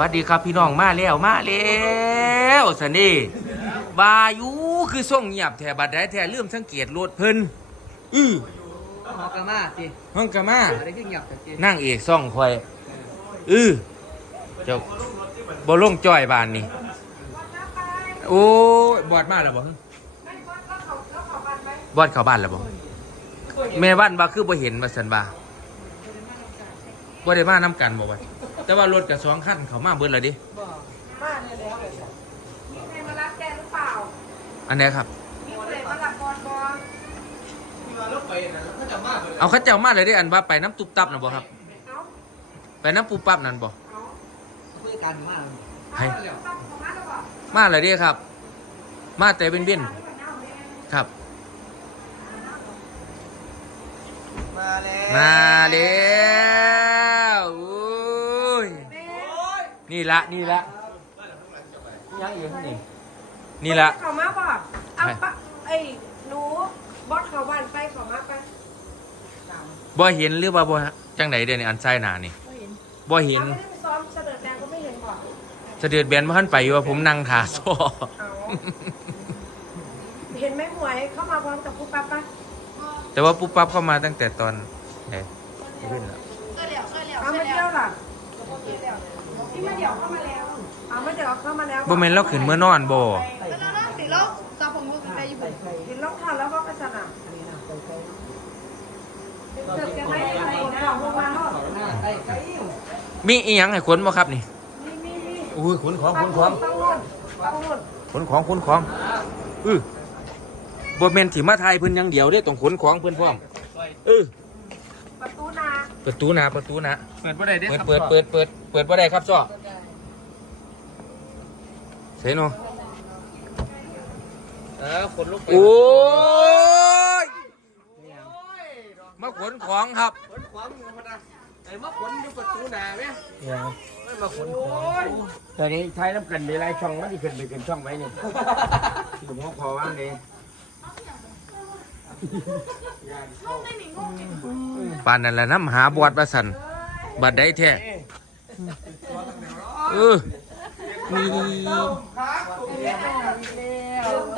วัสดีครับพี่น้องมาแล้วมาแล้วสันนี่บาอยูคือส่งเงียบแถบัดได้แถเริ่มสังเกตรถเพิ่นอื้อฮอกามาจีห้องกะมาอะไรขึ้นหยับแต่จีนั่งเอกซ่องคอยอื้อเจ้าบ่ลงจ้อยบานนี่โอ้ยบอดมาแล้วบ่บอดเข้าบ้านแล้วบ่แม่บ้านบ่คือบ่เห็นว่าซั่นบ่าบ่ได้มานํกันบ่ว่า แต่ว่ารถกับสองคันเขามาเบิดแล้วดิมาเนี่ยแล้วเลยจ้ะมีใครมารับแกหรือเปล่า อันไหนครับ มีใครมารับบอลบอลเอาเข้าเจ้ามาเลยด้อันว่าไปน้ำตุบตับนะบ่ครับ เอาไปน้ำปูปับนั่นบ่ เอาคุยกันมากให้ เอาต้องขอมาแล้วบอกมาเลยด้ครับ มาแต่เป็นเบี้ยนครับ มาแล้วมาแล้วโอ้ย นี่ละนี่ละยังอยู่ข้างนี่นี่ละเขามาบอกเอาให้ปะไอ้หนูบอสเขาบ้านไปเขามาไปบ่เห็นหรือว่าบ่จังไหนเดี๋ยวนี้อันใส่หน้านี่บ่เห็นเราไม่ได้ไปซ้อมเสด็จแดงก็ไม่เห็นบอกเสด็จแบนบ่ทันไปอยู่ว่าผมนั่งถ่าซ้อเอาเห็นไหมหมวยเข้ามาพร้อมกับผู้ปั๊บปะแต่ว่าปุ๊บปั๊บเข้ามาตั้งแต่ตอนไหนขึ้นแล้วเอามาเที่ยวล่ะ ที่มาเดี๋ยวเข้ามาแล้ว เอามาเดี๋ยวเข้ามาแล้วบ่แม่นเราขึ้นเมื่อนอนบ่แล้วน้องสิแล้วตาผมก็ไปอยู่บนเห็นรองเท้าแล้วก็ไปสนามเกิดกันไม่ได้ใครของพวกมันเนาะหน้าใกล้ใกล้มีอีหยังให้ขนบ่ครับนี่มีมีมีอุ้ยขนของขนขต้อองงนู่นต้องนู่นขนของขนของเออบ่แม่นสิมาทายเพิ่นอย่างเดียวเด้ต้องขนของเพิ่นพร้อมเออ ประตูนาประตูหน้าประตูหน้าเปิดบ่ได้เด้เปิดเปิดเปิดเปิดเปิดบ่ได้ครับซ้อเสยเนาะเออคนลุกไปโอ้ยมาขนของครับขนขวางอยู่มันนะไอ้มาขนอยู่ประตูหน้าไหมไม่มาขนขวางตอนนี้ใช้น้ำกันในไรช่องมันที่ขึ้นไปขึ้นช่องไว้เนี่ยที่ผมขอว่างเลย ปานนั่นแหละน้ำหาบวชว่าซั่นบัดใดแท้เออมี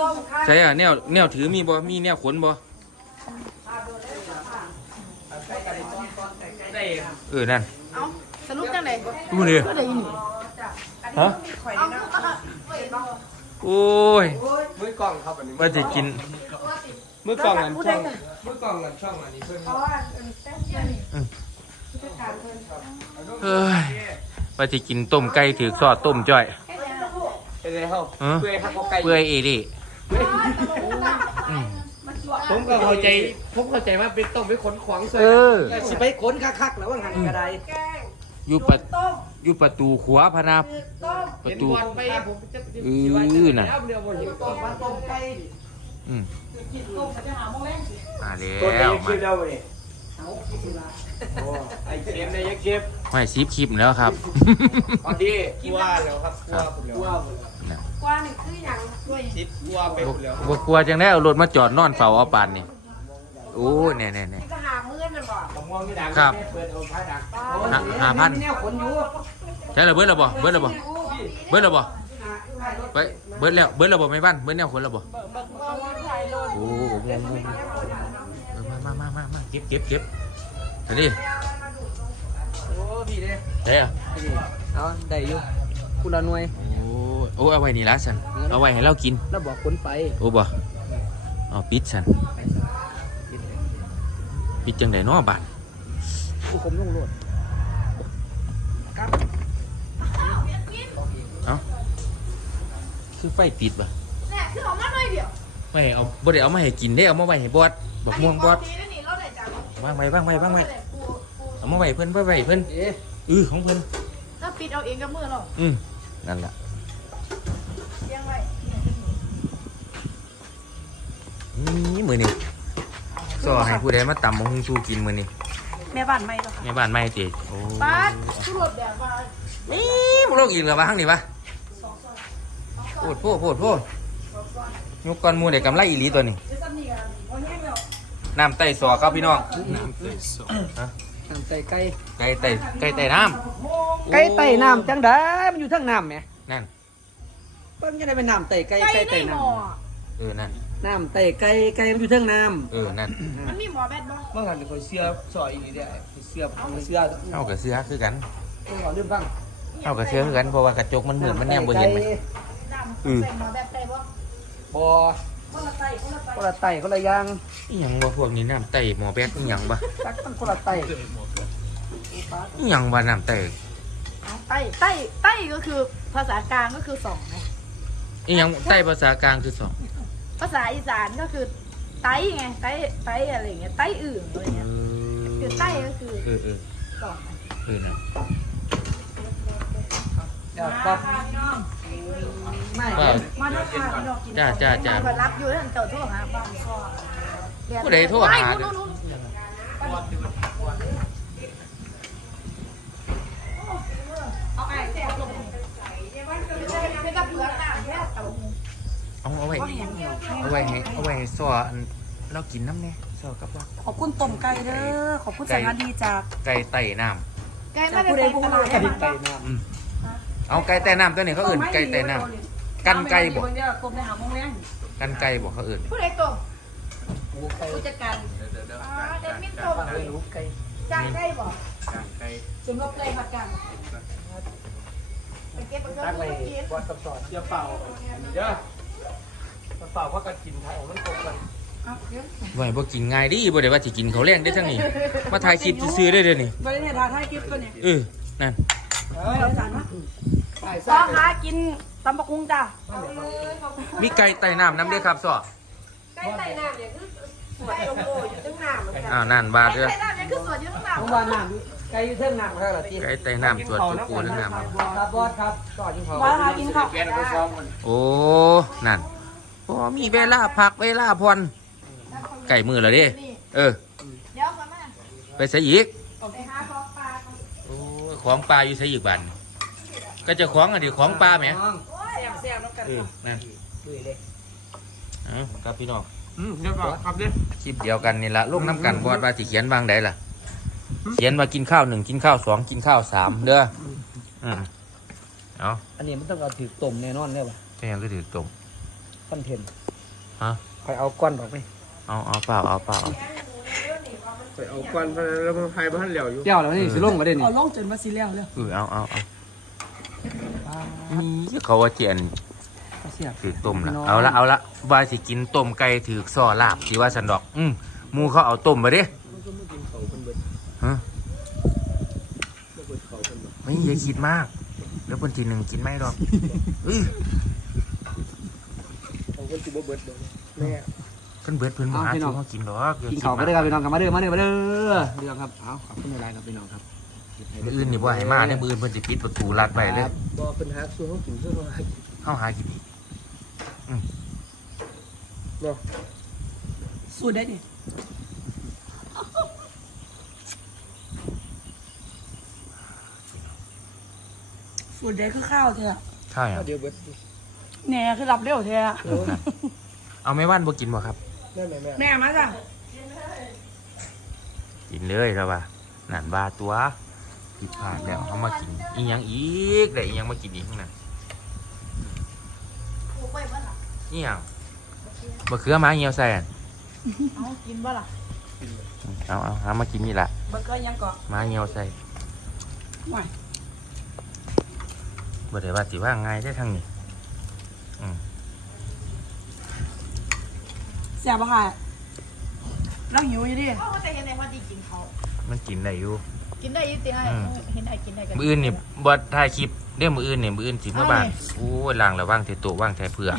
ต้มข้าวใช่อะแนวแนวถือมีบ่มีแนวขนบ่เออนั่นเอาสรุปจังไหนดูดิฮะข่อยเอานี่นะโอ้ยมือกล้องครับอันนี้ว่าจะกิน มือกล้องอันช่องมือกล้องอันช่องอันนี้เพิ่นเพราะว่าเป็นแป้งเพื่อนผู้จัดการเพื่อนเอ้ยว่าจะกินต้มไก่ถือซอสต้มจ้อยเป็นไงเฮาฮะเปื่อยครับเขาไก่เปื่อยเอดิอืมผมก็เข้าใจผมเข้าใจว่าเป็นต้องไปขนขวางใส่เออสิไปขนคักๆแล้วว่าหันกระไดแกงอยู่ประต้มอยู่ประตูขวาพะนาคือต้มประเห็นตูบอลไปผมจะเออน่ะ แล้วเดียวบ่เห็นต้มปลาต้มไก่อืมมาแล้ตัวนี้วคลิมาปเราเนี่ยโอ้ไอเกมเนี่ยยังเก็บไม่ซีบคลิปแล้วครับพอดีกลัวแล้วครับกลัวผมแล้วกว่านี่คืออย่างด้วยคิดกลัวไปหมดแล้วบ่กลัวจังได้เอารถมาจอดนอนเฝ้าเอาปานนี่โอ้ยแน่ๆนี่ก็หาเมื่อนมันบอกผมมองที่ดังครับเปิดเอาผ้าดักๆหาหาพัน แนวขนอยู่ใช่เลยเบิดแล้วบ่เบิดแล้วบ่เบิดแล้วบ่ไปเบิดแล้วเบิดแล้วบ่ไม่บ้านเบิดแนวคนแล้วบ่โอ้โหเออมามามามาเก็บเก็บเก็บอันนี้โอ้พี่เด้ได้อะเอาได้อยู่คุณละหน่วยโอ้โอ้เอาไว้นี่ละสันเอาไว้ให้เรากินแล้วบอกขนไปโอ้บ่เอาปิดสันปิดจังได๋เนาะบาดผู้คมลงโลดเอ้าคือไฟติดบ่เนี่ยคือเอามาหน่อยเดียว ไม่เอาบ่ได้เอามาให้กินเด้เอามาไว้ให้บอดบักม่วงบอดทีนั่นนี่เราได้จากวางไว้วางไว้วางไว้ปูปูเอามาไว้เพิ่นไว้ไว้เพิ่นเอ๊ะเออของเพิ่นถ้าปิดเอาเองกับมือเราอืมนั่นล่ะเลี้ยงไว้นี่มื้อนี้ซอให้ผู้ใดมาตำบักหุ่งสู้กินมื้อนี้แม่บ้านไม่หรอกค่ะแม่บ้านไม่ติโอ้ป้าชุรวดแบบว่านี่มึงลงอีกแล้ววะข้างนี้ปะโพดโพดโพดโพด ยกก้อนหมูเด็กกำไรอีหลีตัวนี้จะซ้ำนี่กันพอแห้งแล้วน้ำไต่สอครับพี่น้องน้ำใส่ไก่ไก่ไต่ไก่ไต่น้ไก่ไต่น้ำจังได้อยู่ทั้งน้ำไหมนั่นเพิ่นจะได้เป็นน้ำไต่ไก่ไก่ไก่ในไต่หน้มอเออนั่นำน้ำไต่ไก่ไก่มันอยู่ทั้งน้ำเออนั่นมันมีหมอแบดบ่เมื่อก่อนเป็นคนเสื้อซอยอีนี่ได้เสื้อเสื้อเอากับเสื้อคือกันเมื่อก่อนเรื่องฟังเอากับเสื้อคือกันเพราะว่ากระจกมันมืดมันแนมบ่เห็นไหมดำใส่หมอแบดใส่บ่บ่คนละไตคนละไตคนละไต่คนละอยางอีหยังบ่พวกนี้น้ำไตหมอแบกอีหยังบ่ตักมันคนละไต่อีหยังบ่น้ำไตไตไตไตก็คือภาษากลางก็คือสองไงอีหยังไตภาษากลางคือสองภาษาอีสานก็คือไตไงไตไตอะไรอย่างเงี้ยไตอื่นอะไรเอเงี้ยคือไตก็คืออเออเออสองไงเออนั่นเดี๋ยวปั๊บ ไม่ว่า มาด้วยค่ะพี่น้องกินจ้าจ้าจ้ามารับอยู่ท่านเจ้าโทรหาบ้านพ่อผู้ใดโทรหาไปนู่นนู่นเอาไอ้แซ่บลงไม่กับเผือกน้ำแค่เต่าหูเอาเอาไว้ เอาไว้ให้เอาไว้ให้ซออันเรากินน้ำเนี่ยซอกับว่าขอบคุณต้มไก่เด้อ ขอบคุณสารดีจากไก่ไต่น้ไก่ไม่ได้ใส่ตลาดไก่เนี่ยไก่น้ำอืม เอาไก่ไต่น้ำตัวนี้เขาเอื่นไก่ไต่น้ำกันไก่บ่ต้มในหาโมงแรงกันไก่บ่เขาเอื่นผู้ใดตกำหูไก่ผู้จัดการอ๋อเดมินตกไก่หูไก่จ้างไก่บ่ไก่สำหรับเลยผัดกันไปเก็บไปเก็ตักบไปไปกินบอดกับสอดเดี๋ยวเป่าเดี๋ยวเป่าเพราะการกินไทยมันตรงกันไว้บ่กินง่ายดิบ่ได้ว่าสิกินเขาวแรงได้ทั้งนี้ มาถ่ายคลิปซื้อๆได้เด้อนี่บริเวณทาท้ายคลิปตัวนี้เออนั่นเอเดี๋ยวอจานนะใส่ พ่อใส่ค้ากินตำบักหุ่งจ้ามีไก่ไต่น้ำน้ำเด้อครับซอไก่ไต่น้ำเนี่ยคือสวยโลโก้อยู่ตั้งน้ำเหมือนกันอ้าวนั่นบาดเด้อไก่น้ำเนี่ยคือสวนอยู่ข้างหลังน้องวานน้ำไก่อยู่เท่งน้ำเท่าไหร่ที่ไก่ไต่น้ำสวดจุกูเรื่องน้ำครับบอสครับต่อยิงเขาพ่อค้ากินข้าวแกนไปซ้อมมันโอ้นั่นพอมีเวลาพักเวลาพรไก่มือแล้วเดินี่เออเดี๋ยวก่อนนะไปใส่อีกไปหาของปลาก่อนโอ้ยของปลาอยู่ใส่อีกบัน ก็จะของอะดิของปลาไหมแซ่บแซ่บแล้วกันเออนั่นดูเลยเอ้าครับพี่น้องอืมเดี๋ยวก่อนครับเด้อคลิปเดียวกันนี่ละลูกน้ำกันบอดว่าสิเขียนวางใดล่ะ เขียนว่ากินข้าวหนึ่งกินข้าวสองกินข้าวสามเด้ออืมเอาอันนี้มันต้องเอาถือต้มแน่นอนเลยว่ะแค่ยังก็ถือตรง คอนเทนต์ฮะ ไปเอาก้อนออกไปเอาเอาเปล่าเอาเปล่าเอาไปเอาควันแล้วมันพายบ้านเหลียวอยู่เจ้าแล้วนี่สิลงมาได้นี่เอาลงจนมาซีแล้วเลย เออเอาเอาเอา นี่เขาว่าเจียนเสียบถือต้มละน้องเอาละเอาละว่าสิกินต้มไก่ถือซอลาบสิว่าสันดอก อืมหมูเขาเอาต้มมาเด้ฮะไม่อย่าคิดมาก แล้วคนทีหนึ่งกินไม่หรอกอื้อเอาคนสิบ่เบิดบ่แม่เพิ่นเบิดเพิ่นบ่หาเอาพี่น้ที่องเขากินหรอกอย่ากินคิดข้าวมาก็ได้ครับพี่น้องกลับมาเด้อมาเด้อมาเด้อเรื่องครับเอาขอบคุณหลายๆครับพี่น้องครับ มื้ออื่นนี่บ่ให้มาเนี่ยมื้ออื่นเพิ่นสิปิดประตูลัดไว้เลยบ่เป็นหาช่วงเขากินช่วงเขากินเฮาหากินอีกบ่สูตรได้ดิสูตรได้คือข้าวเถอะข้าวหยังเดี๋ยวเบิดแหน่คือรับเร็วเถอะเออนั่นเอาแม่ว่านบ่กินบ่ครับ แม่แม่แม่แม่มาจ้ะกินเลยแล้วว่านั่นบาตัว ผิดพลาดแล้วเอามากินอีหยังอีกได้อีหยังมากินอีกข้างหนั้นปลูกไว้บ่ล่ะนี่หยังบะเขือมาเหี่ยวใส่อะเอากินบ่ล่ะเอาเอาเอามากินนี่แหละเบอร์เกอร์ยังก่อนมาเหี่ยวใส่หน่อยบ่ได้ว่าสิว่าง่ายได้อทางนี้แซ่บปะค่ะเราหิวอยู่ดิเขาก็จะเห็นในว่าดีกินเขา มันกินได้อยู่ กินได้อยี่ติไอ้อืมเห็นไอ้กินได้กันมื้ออื่นนี่บ่ถ่ายคลิปเด้อมื้ออื่นนี่มื้ออื่นสิเมื่อบ้านเอาเลยโอ้ยล้างแล้วว่างเทโต๊ะว่างแทเพื่อ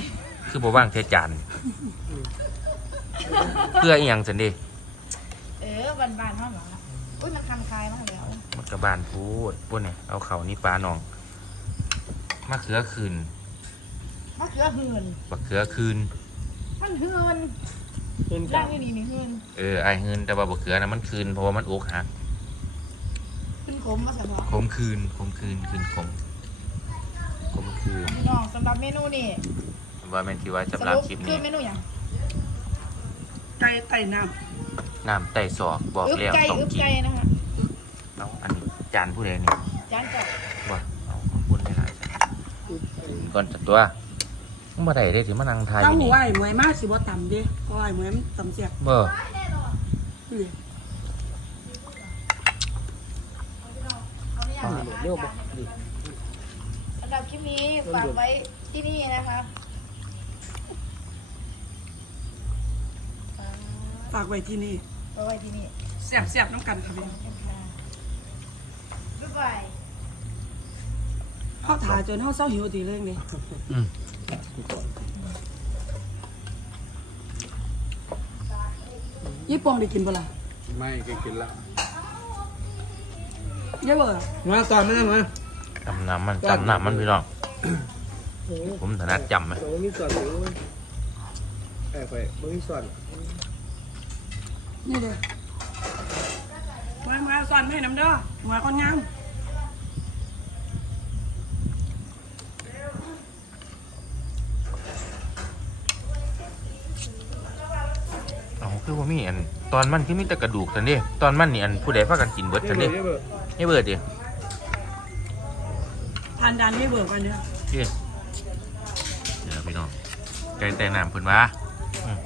คือบ่ว่างแทจานเพื่ออีหยังซั่นเด้เออบ้านบ้านๆเท่าหรออุ้ยมันคันคายมากแล้วมันก็บ้านพูดพุ่นนี่เอาเข้านี่ปลาน้องมะเขือคืนมะเขือเหือนบักเขือคืนมันเหือนเพิ่นร่ากังนี่นี่เหือนเออไอ้ายเฮืนแต่ว่าบักเขือน่ะมันคืนเพราะว่ามันอกหักเป็นข มมาสำหรับขมคืนขมคืนคืนขมขมคืนพี่น้องสำหรับเมนูนี่ว่าแม่นที่ไว้สสำหรับรุปคลิปคืนี้อเมนูหยังไก่ไต่น้น้ำไต่ศอกบอกอึบแล้วไก่ต้องอึบกินไก่นะคะเอาอันนี้จานผู้ใดนี่จานกับบอกเอาขอบคุณหลายๆจ้ะก่อนจัดตัวมึงบ่ได้เด้สิมานั่งทายอเจ้ายู่หูนี่ไอ้หมวยมากสิบ่ต่ำเดิเพราะไอ้หมวยมันต่ำเสียกเบ่นี่ เร็วบ่ดิสำหรับคลิปนี้ฝากไว้ที่นี่นะคะฝากไว้ที่นี่ฝากไว้ที่นี่เสียบเสียบน้ำกันค่ะพี่น้องบ๊ายบายเขาถ่ายจนเขาเศร้าหิวตีเรื่องนี้อืมยี่ปองได้กินปะล่ะไม่เคยกินแล้ว เยอะเบอร์มาตอนไม่ได้ไหมจำน้ำมันจำน้ำมันพี่น้องผมถนัดจำไหมตรงนี้ส่วนหรือไอ้ไปตรงนี้ส่วนนี่เลยหมวยหมวยเอาสอนมาให้น้ำเด้อหมวยคนงามเอาคือว่ามีอัน ตอนมันคือมีแต่กระดูกสันเด้ตอนมันนี่อันผู้ใดพากันกินเบิดสันเด้ เยอะเบอร์ให้เบิดดิทานดานไม่เบิร์กันเนี่ยเฮ้ยเดี๋ยวพี่น้องไก่แต่น้ำเพิ่นว่าอืม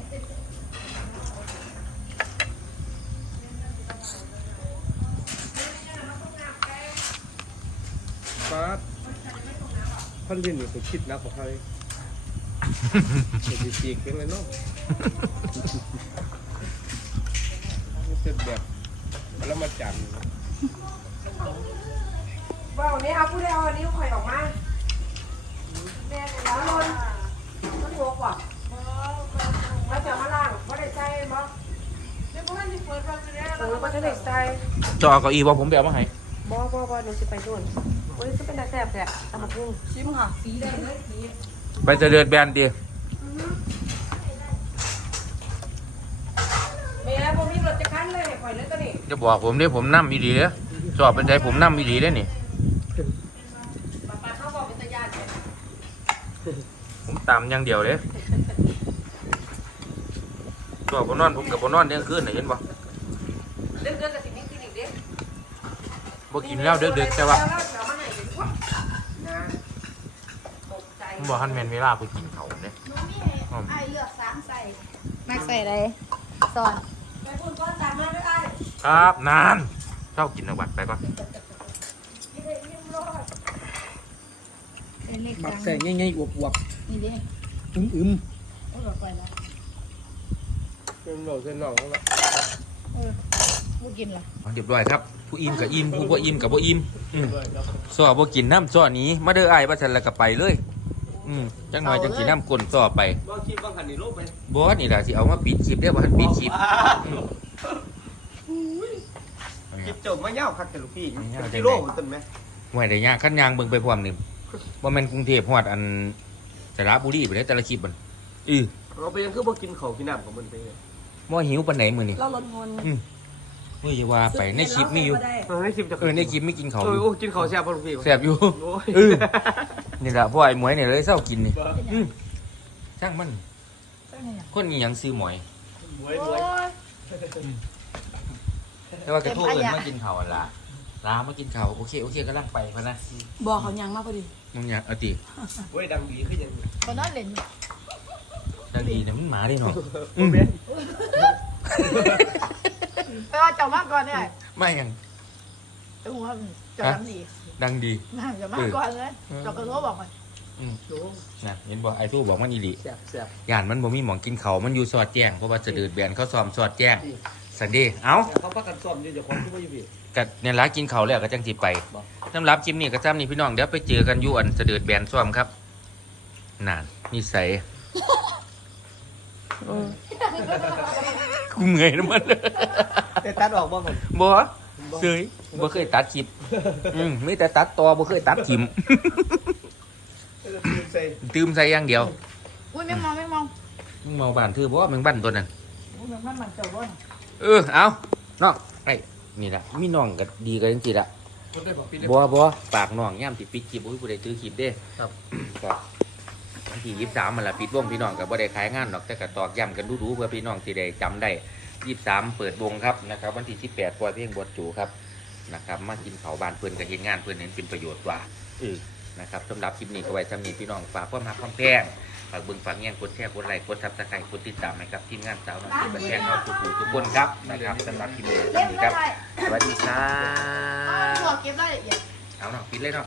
ฟ้าพันลินนี่ไปคิดนักกว่าใครจะจีกเป็นไรเนาะเป็นแบบแล้วมาจัน ว่าวันนี้เอาผู้ใดเอาอันนี้ข่อยออกมาแม่แล้วนนมันโวกว่ะมาจากมาล่างว่าได้ใจบ่เดี๋ยวพวกนั้นจะเปิดฟังกันแล้วเออว่าจะได้ใจจอเก้าอี้บ่ผมไปเอามาให้บ่บ่บ่หนูสิไปนู่นโอ้ยจะเป็นตาแซ่บแท้ตำบักหุ่งชิมค่ะสีได้เลยสีไปเจะเดือดแบนดิแม่บ่มีรถจะคันเลยข่อยเลยตัวนี้จะบอกผมดิผมนั่มอีดีเด้อสอบเป็นใจผมนั่มอีดีเด้อนี่ ป้าป้าเขาบอกเป็นตาญาติ ผม ตามอย่างเดียวเลยสอบผมนอนผมกับบนอนเที่ยงคืนน่ะเห็นบ่เรื่องเรื่องกับสิ่งนี้คลินิกเด้บ่กินแล้วเด็กๆแต่ว่าเดี๋ยวมาให้ดีกว่านะตกใจผมบอกท่านแมนเวลาไปกินเขาเนี่ยหนูมีให้ไอเลือกสามใส่มักใส่อะไรสอนไปพูดก้อนตามมาไม่ได้ครับนานเจ้ากินเอาบัตรไปก่อนเป็นเล็กมัจักงใส่ง่ายๆอวบ นี่ดิๆอึมโอ้ยบอกไปแล้วๆเป็นหล่อเส้นหล่อเขาละเออบ่กินเหรอเอาเรียบร้อยครับ ผู้อิ่มกับอิ่มผู้บ่อิ่มกับบ่อิ่มอืมซอบ่กินน้ำซอหนี้มาเด้ออ้ายว่าฉันแล้วก็ไปเลย อืมจังหน่อยจังกินน้ำก้นซอไปว่าคิดว่าขันนี่ลบไปบ่นี่ล่ะสิเอามาปิดคลิปเด้อบ่ทันปิดคลิปคิดจบไม่ยาวคักแต่ลูกพี่ไม่ยาวจังกิโลมันต้นไหมไว้ได้ยากคันยางเบิ่งไปพร้อมนี่บ่แม่นกรุงเทพฮอดอัน สระบุรีไปได้แต่ละคลิปมันอือเราไปยังคือบ่กินข้าวกินน้ำของมันไปเลยบ่หิวปานไหนมื้อนี้เราลดเงินอืมเฮ้ยอย่าว่าไปในคลิปมีอยู่เออในคลิปจะเออในคลิปไม่กินเขาวเอออยู่โอ้กินข้าวแซ่บป่ะลูกพี่แสบอยู่โอ้ยเออนี่แหละพ่อไอ้หมวยเนี่ยเลยเศร้ากินนี่อืมช่างมันเป็นไงอะคนนี้ยังซื้อหมวยหมวยหมโอ้วยยแต่ว่ากระทู้เต็มเอินขยะมากินข้าวอันละ ลามากินข้าวโอเคโอเคก็ลังไปพะนะบอกเขายังมากพอดีมึงอยากเอาติเว้ยดังดีขึ้นยังคนนอนเล่นอยู่ดังดีเนี่ยมันหมาได้หน่อยอืมไปว่าเจ้ามาก่อนเนี่ยไม่ยังเจ้าหัวเจ้าทำดี ดังดีมาเจ้ามาก่อนเลยเจ้ากระโดดบอกก่อนนะเห็นบอกไอ้ทู้บอกมันอีหลีแซ่บแซ่บย่านมันบ่มีหมองกินเขาวมันอยู่สอดแจ้งเพราะว่าจะเดือดแบนเขาซ้อมสอดแจ้ง สันเดย์เอ้าเขาพักกันซ้อมอยู่เดี๋ยวคนที่ไม่อยู่พี่กัเนี่ยร้านกินเขาวแล้วก็จังสิไปสำหรับคลิปนี้ก็ซ้ำนี่พี่น้องเดี๋ยวไปเจอกันอยู่อันเสดือดแบนซ่อมครับนานนิสัยกูเมื่อยนะมัน แต่ตัดออกบ้างผมบ่เสยบ่เคยตัดคลิปอืมมีแต่ตัดต่อบ่เคยตัดทิม ใส่ตืมใส่อย่างเดียวอุ้ยไม่มองไม่มองมึงเมาบ้านถือบ่แมึงบ้านตัวนั้น อุ้ยมันมันเจ้าบ่น เออเอาน้องไอ้นี่ล่ะมีน้องก็ดีกันจังซี่ล่ะผมได้บอกพี่บ่บ่ปากน้องย่ามสิปิดคลิปอุ้ยผู้ใดถือคลิปเด้ ครับ ก็วันที่ยี่สามมันละปิดวงพี่น้องกับบ่ได้ขายงานหรอกแต่ก็ตอกย้ำกันดูๆเพื่อพี่น้องสิได้จำได้ยี่สามเปิดวงครับนะครับ วันที่สิบแปดปล่อยเพลงบทจูครับนะครับ มากินเขาวบานเพื่อนกับเห็นงานเพื่อนเห็นเป็นประโยชน์กว่าเออนะครับสำหรับคลิปนี้ก็ไว้จำนี้พี่น้องฝากความรักความแพง ฝากเบิ่งฝากแย่งกดแชร์กดไลค์กดทับสไครต์กดติดตามนะครับทีมงานสาวน้อยเป็นแพงเข้าทุกผู้ทุกคนครับนะครับสำหรับคลิปนี้เล่นจำนี้ไม่ครับได้สวัสดีครัเอาบหัวเก็บรายละเอียดเอาเนาะปิดเลยเนาะ